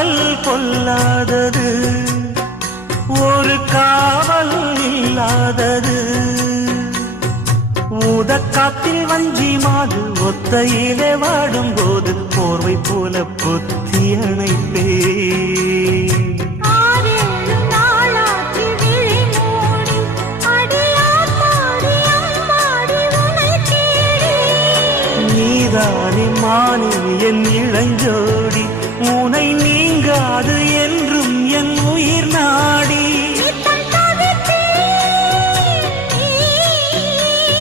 காதல் பொல்லாதது, ஒரு காவல் இல்லாதது. ஊதக்காத்தில் வஞ்சி மாது ஒத்தையிலே வாடும்போது போர்வை போல பொத்தி அணைப்பே. நீதானே மானே என் இளஞ்சோடி, உனை நீங்காது என்று